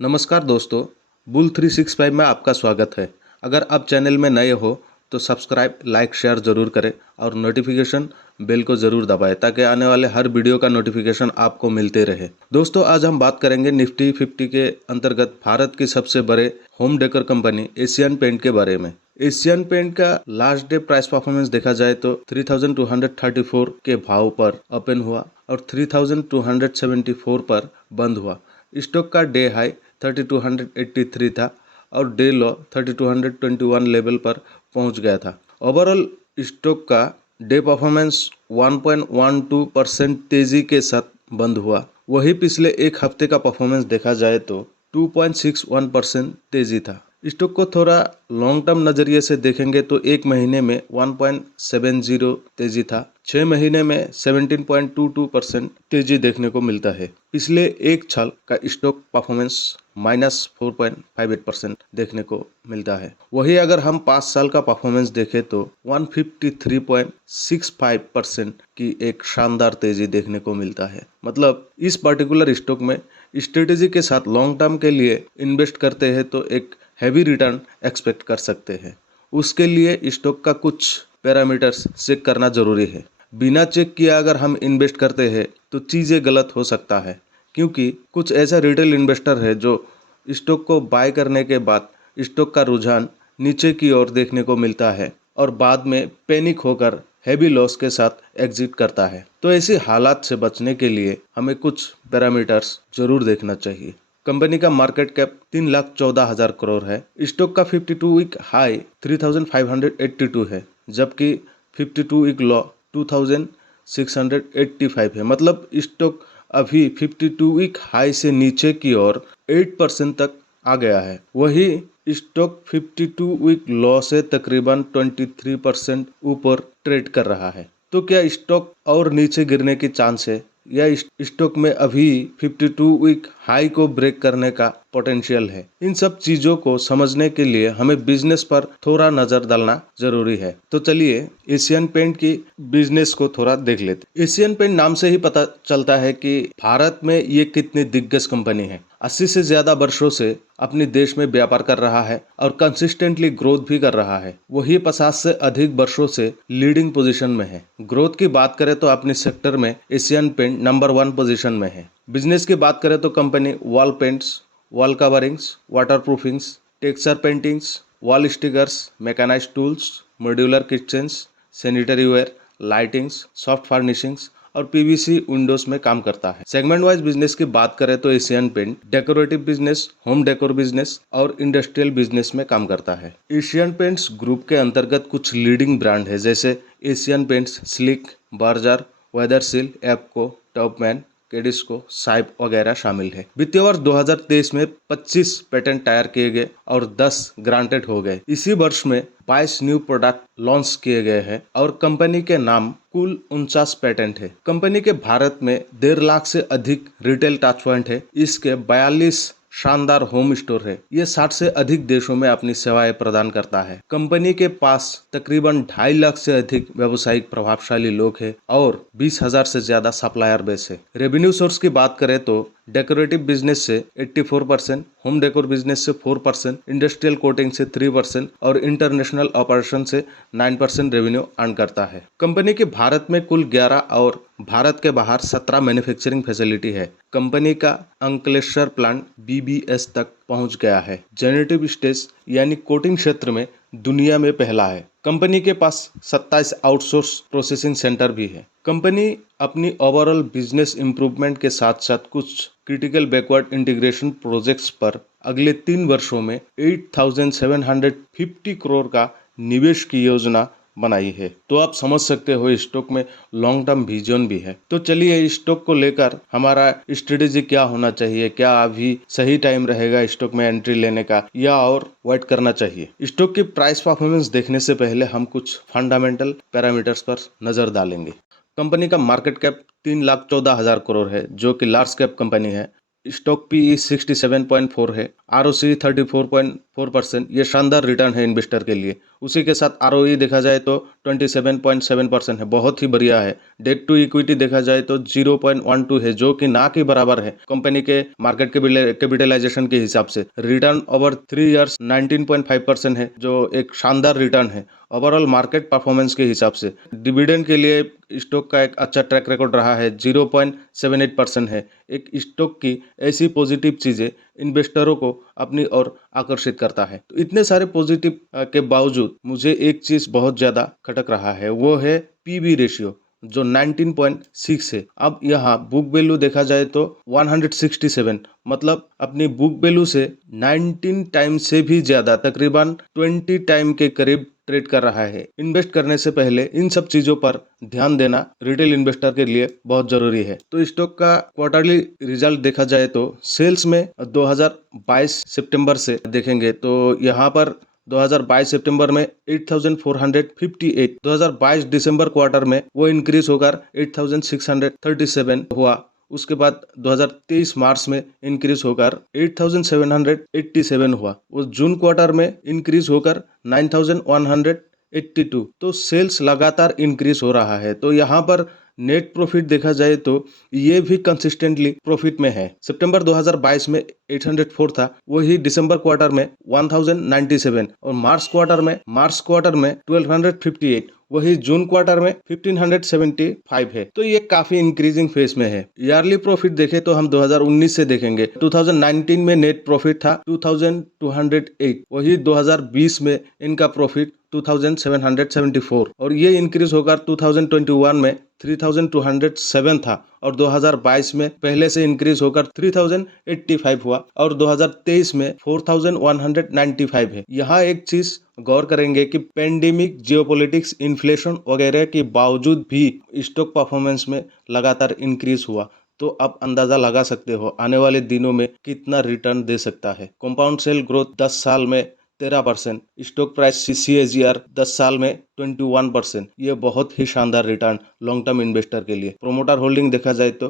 नमस्कार दोस्तों, बुल 365 में आपका स्वागत है। अगर आप चैनल में नए हो तो सब्सक्राइब, लाइक, शेयर ज़रूर करें और नोटिफिकेशन बेल को ज़रूर दबाएं ताकि आने वाले हर वीडियो का नोटिफिकेशन आपको मिलते रहे। दोस्तों, आज हम बात करेंगे निफ्टी 50 के अंतर्गत भारत की सबसे बड़े home decor company Asian paint के बारे में। एशियन पेंट का लास्ट डे प्राइस परफॉर्मेंस देखा जाए तो 3234 के भाव पर ओपन हुआ और 3274 पर बंद हुआ। स्टॉक का डे हाई 3283 था और डे लो 3221 लेवल पर पहुंच गया था। ओवरऑल स्टॉक का डे परफॉर्मेंस 1.12% तेजी के साथ बंद हुआ। वही पिछले एक हफ्ते का परफॉर्मेंस देखा जाए तो 2.61% तेजी था। स्टॉक को थोड़ा लॉन्ग टर्म नज़रिए से देखेंगे तो एक महीने में 1.70 तेजी था, 6 महीने में 17.22% तेजी देखने को मिलता है। पिछले एक साल का स्टॉक परफॉर्मेंस -4.58% देखने को मिलता है। वही अगर हम 5 साल का परफॉर्मेंस देखें तो 153.65% की एक शानदार तेजी देखने को मिलता है। मतलब इस पर्टिकुलर स्टॉक में स्ट्रेटेजी के साथ लॉन्ग टर्म के लिए इन्वेस्ट करते हैं तो एक हैवी रिटर्न एक्सपेक्ट कर सकते हैं। उसके लिए स्टॉक का कुछ पैरामीटर्स चेक करना जरूरी है। बिना चेक किए अगर हम इन्वेस्ट करते हैं तो चीज़ें गलत हो सकता है, क्योंकि कुछ ऐसा रिटेल इन्वेस्टर है जो स्टॉक को बाय करने के बाद स्टॉक का रुझान नीचे की ओर देखने को मिलता है और बाद में पैनिक होकर हैवी लॉस के साथ एग्जिट करता है। तो ऐसी हालात से बचने के लिए हमें कुछ पैरामीटर्स जरूर देखना चाहिए। कंपनी का मार्केट कैप 3,14,000 करोड़ है। स्टॉक का 52 वीक हाई 3,582 है, जबकि 52 वीक लो 2,685 है। मतलब स्टॉक अभी 52 वीक हाई से नीचे की ओर 8% तक आ गया है। वही स्टॉक 52 वीक लो से तकरीबन 23% ऊपर ट्रेड कर रहा है। तो क्या स्टॉक और नीचे गिरने की चांस है या स्टॉक में अभी 52 वीक हाई को ब्रेक करने का पोटेंशियल है? इन सब चीजों को समझने के लिए हमें बिजनेस पर थोड़ा नजर डालना जरूरी है। तो चलिए एशियन पेंट की बिजनेस को थोड़ा देख लेते। एशियन पेंट नाम से ही पता चलता है कि भारत में ये कितनी दिग्गज कंपनी है। 80 से ज्यादा वर्षों से अपने देश में व्यापार कर रहा है और कंसिस्टेंटली ग्रोथ भी कर रहा है। वही 50 से अधिक वर्षों से लीडिंग पोजीशन में है। ग्रोथ की बात करें तो अपने सेक्टर में एशियन पेंट नंबर 1 पोजीशन में है। बिजनेस की बात करें तो company wall paints, wall coverings, waterproofings, texture paintings, wall stickers, mechanised tools, modular kitchens, sanitary ware, lightings, soft furnishings और पीवीसी विंडोज में काम करता है। सेगमेंट वाइज बिजनेस की बात करें तो Asian paint decorative business, home decor business और इंडस्ट्रियल बिजनेस में काम करता है। एशियन पेंट्स ग्रुप के अंतर्गत कुछ लीडिंग ब्रांड है, जैसे Asian Paints, Sleek, Berger, Weatherseal, एप्को, टॉपमैन, केडिस्को, साइप वगैरह शामिल है। वित्तीय वर्ष 2023 में 25 पेटेंट तैयार किए गए और 10 ग्रांटेड हो गए। इसी वर्ष में 22 न्यू प्रोडक्ट लॉन्च किए गए हैं और कंपनी के नाम कुल 49 पेटेंट है। कंपनी के भारत में 1.5 लाख से अधिक रिटेल टच पॉइंट है। इसके 42 शानदार होम स्टोर है। ये 60 से अधिक देशों में अपनी सेवाएं प्रदान करता है। कंपनी के पास तकरीबन 2.5 लाख से अधिक व्यावसायिक प्रभावशाली लोग हैं और 20,000 से ज्यादा सप्लायर बेस है। रेवेन्यू सोर्स की बात करें तो डेकोरेटिव बिजनेस से 84%, होम डेकोर बिजनेस से 4%, इंडस्ट्रियल कोटिंग से 3% और इंटरनेशनल ऑपरेशन से 9% रेवेन्यू अर्न करता है। कंपनी के भारत में कुल 11 और भारत के बाहर 17 मैन्युफैक्चरिंग फैसिलिटी है। कंपनी का अंकलेश्वर प्लांट BBS तक पहुंच गया है। जेनरेटिव स्टेज यानी कोटिंग क्षेत्र में दुनिया में पहला है। कंपनी के पास 27 आउटसोर्स प्रोसेसिंग सेंटर भी है। कंपनी अपनी ओवरऑल बिजनेस इंप्रूवमेंट के साथ साथ कुछ क्रिटिकल बैकवर्ड इंटीग्रेशन प्रोजेक्ट्स पर अगले 3 वर्षों में 8,750 करोड़ का निवेश की योजना बनाई है। तो आप समझ सकते हो स्टॉक में लॉन्ग टर्म विजन भी है। तो चलिए स्टॉक को लेकर हमारा स्ट्रेटेजी क्या होना चाहिए, क्या अभी सही टाइम रहेगा स्टॉक में एंट्री लेने का या और वेट करना चाहिए? स्टॉक की प्राइस परफॉर्मेंस देखने से पहले हम कुछ फंडामेंटल पैरामीटर्स पर नजर डालेंगे। कंपनी का मार्केट कैप 3,14,000 करोड़ है, जो कि लार्ज कैप कंपनी है। स्टॉक PE 67.4 है, ROC 34.4%। ये शानदार रिटर्न है इन्वेस्टर के लिए। उसी के साथ आरओई देखा जाए तो 27.7% है, बहुत ही बढ़िया है। डेट टू इक्विटी देखा जाए तो 0.12 है, जो कि ना के बराबर है कंपनी के मार्केट कैपिटलाइजेशन के हिसाब से। रिटर्न ओवर 3 इयर्स 19.5% है, जो एक शानदार रिटर्न है ओवरऑल मार्केट परफॉर्मेंस के हिसाब से। डिविडेंड के लिए स्टॉक का एक अच्छा ट्रैक रिकॉर्ड रहा है, 0.78% है। एक स्टॉक की ऐसी पॉजिटिव चीजें इन्वेस्टरों को अपनी ओर आकर्षित करता है। तो इतने सारे पॉजिटिव के बावजूद मुझे एक चीज बहुत ज्यादा खटक रहा है, वो है पीबी रेशियो, जो 19.6 है। अब यहाँ बुक वैल्यू देखा जाए तो 167, मतलब अपनी बुक वैल्यू से 19 टाइम से भी ज्यादा, तकरीबन 20 टाइम के करीब ट्रेड कर रहा है। इन्वेस्ट करने से पहले इन सब चीजों पर ध्यान देना रिटेल इन्वेस्टर के लिए बहुत जरूरी है। तो स्टॉक का क्वार्टरली रिजल्ट देखा जाए तो सेल्स में 2022 सितंबर से देखेंगे तो यहाँ पर 2022 सितंबर में 8458, 2022 दिसंबर क्वार्टर में वो इंक्रीज होकर 8637 हुआ। उसके बाद 2023 मार्च में इंक्रीज होकर 8787 हुआ। वो जून क्वार्टर में इंक्रीज होकर 9182। तो सेल्स लगातार इंक्रीज हो रहा है। तो यहाँ पर नेट प्रॉफिट देखा जाए तो ये भी कंसिस्टेंटली प्रॉफिट में है। सितंबर 2022 में 804 था, वही दिसंबर क्वार्टर में 1097 और मार्च क्वार्टर में 1258, वही जून क्वार्टर में 1575 है। तो ये काफी इंक्रीजिंग फेज में है। ईयरली प्रॉफिट देखे तो हम 2019 से देखेंगे, 2019 में नेट प्रॉफिट था 2208, वही 2020 में इनका प्रॉफिट 2774 और ये इंक्रीज होकर 2021 में 3207 था और 2022 में पहले से इंक्रीज होकर 3085 हुआ और 2023 में 4195 है। यहाँ एक चीज गौर करेंगे कि पेंडेमिक, जियोपॉलिटिक्स, इन्फ्लेशन वगैरह के बावजूद भी स्टॉक परफॉर्मेंस में लगातार इंक्रीज हुआ। तो आप अंदाजा लगा सकते हो आने वाले दिनों में कितना रिटर्न दे सकता है। कंपाउंड सेल ग्रोथ 10 साल में 13%, स्टॉक प्राइस CAGR 10 साल में 21%। ये बहुत ही शानदार रिटर्न लॉन्ग टर्म इन्वेस्टर के लिए। प्रोमोटर होल्डिंग देखा जाए तो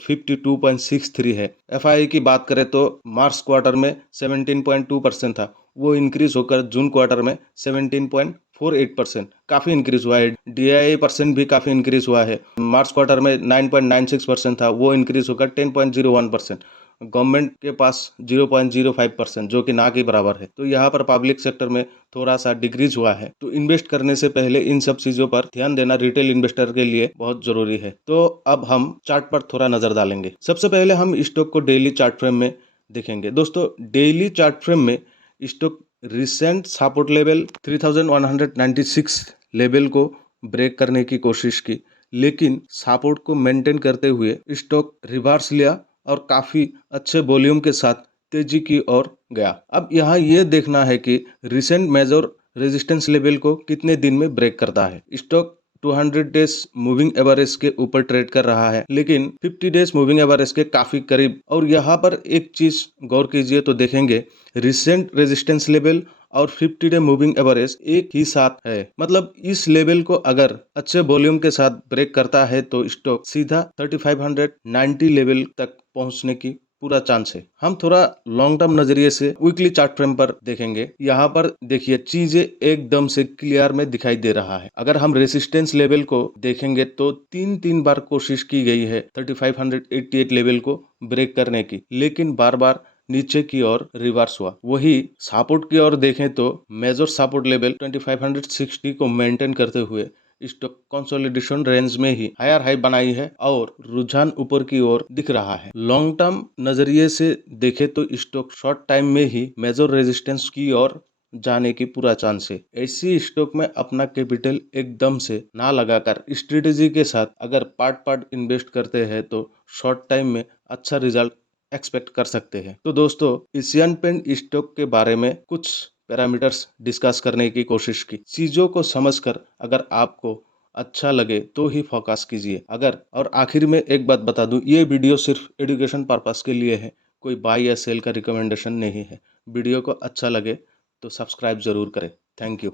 52.63 है। FII की बात करें तो मार्च क्वार्टर में 17.2% था, वो इंक्रीज होकर जून क्वार्टर में 17.48%, काफी इंक्रीज हुआ है। DII परसेंट भी काफी इंक्रीज हुआ है। मार्च क्वार्टर में 9.96% था, वो इंक्रीज होकर 10.01%। गवर्नमेंट के पास 0.05%, जो कि ना के बराबर है। तो यहाँ पर पब्लिक सेक्टर में थोड़ा सा डिक्रीज हुआ है। तो इन्वेस्ट करने से पहले इन सब चीजों पर ध्यान देना रिटेल इन्वेस्टर के लिए बहुत जरूरी है। तो अब हम चार्ट पर थोड़ा नजर डालेंगे। सबसे पहले हम स्टॉक को डेली चार्ट फ्रेम में देखेंगे। दोस्तों, डेली चार्ट फ्रेम में stock recent support level 3196 level को ब्रेक करने की कोशिश की, लेकिन सपोर्ट को मेंटेन करते हुए स्टॉक रिवर्स लिया और काफी अच्छे वॉल्यूम के साथ तेजी की ओर गया। अब यहाँ ये देखना है कि रिसेंट मेजर रेजिस्टेंस लेवल को कितने दिन में ब्रेक करता है। स्टॉक 200 डेज मूविंग एवरेज के ऊपर ट्रेड कर रहा है, लेकिन 50 डेज मूविंग एवरेज के काफी करीब। और यहाँ पर एक चीज गौर कीजिए तो देखेंगे रिसेंट रेजिस्टेंस लेवल और 50 डे मूविंग एवरेज एक ही साथ है। मतलब इस लेवल को अगर अच्छे वॉल्यूम के साथ ब्रेक करता है तो स्टॉक सीधा 3590 लेवल तक पहुंचने की पूरा चांस है। हम थोड़ा लॉन्ग टर्म नजरिए से वीकली चार्ट फ्रेम पर देखेंगे। यहाँ पर देखिए चीजें एकदम से क्लियर में दिखाई दे रहा है। अगर हम रेसिस्टेंस लेवल को देखेंगे तो तीन बार कोशिश की गई है 3588 लेवल को ब्रेक करने की, लेकिन बार बार नीचे की ओर रिवर्स हुआ। वही सपोर्ट की ओर देखें तो मेजर सपोर्ट लेवल 2560 को मेंटेन करते हुए स्टॉक कंसोलिडेशन रेंज में ही हायर हाई बनाई है और रुझान ऊपर की ओर दिख रहा है। लॉन्ग टर्म नजरिए से देखें तो स्टॉक शॉर्ट टाइम में ही मेजर रेजिस्टेंस की ओर जाने की पूरा चांस है। ऐसी स्टॉक में अपना कैपिटल एकदम से ना लगाकर स्ट्रेटेजी के साथ अगर पार्ट इन्वेस्ट करते हैं तो शॉर्ट टाइम में अच्छा रिजल्ट एक्सपेक्ट कर सकते हैं। तो दोस्तों, एशियन पेंट स्टॉक के बारे में कुछ पैरामीटर्स डिस्कस करने की कोशिश की। चीजों को समझकर अगर आपको अच्छा लगे तो ही फोकस कीजिए। और आखिर में एक बात बता दूं, ये वीडियो सिर्फ एजुकेशन पर्पस के लिए है, कोई बाय या सेल का रिकमेंडेशन नहीं है। वीडियो को अच्छा लगे तो सब्सक्राइब जरूर करें। Thank you.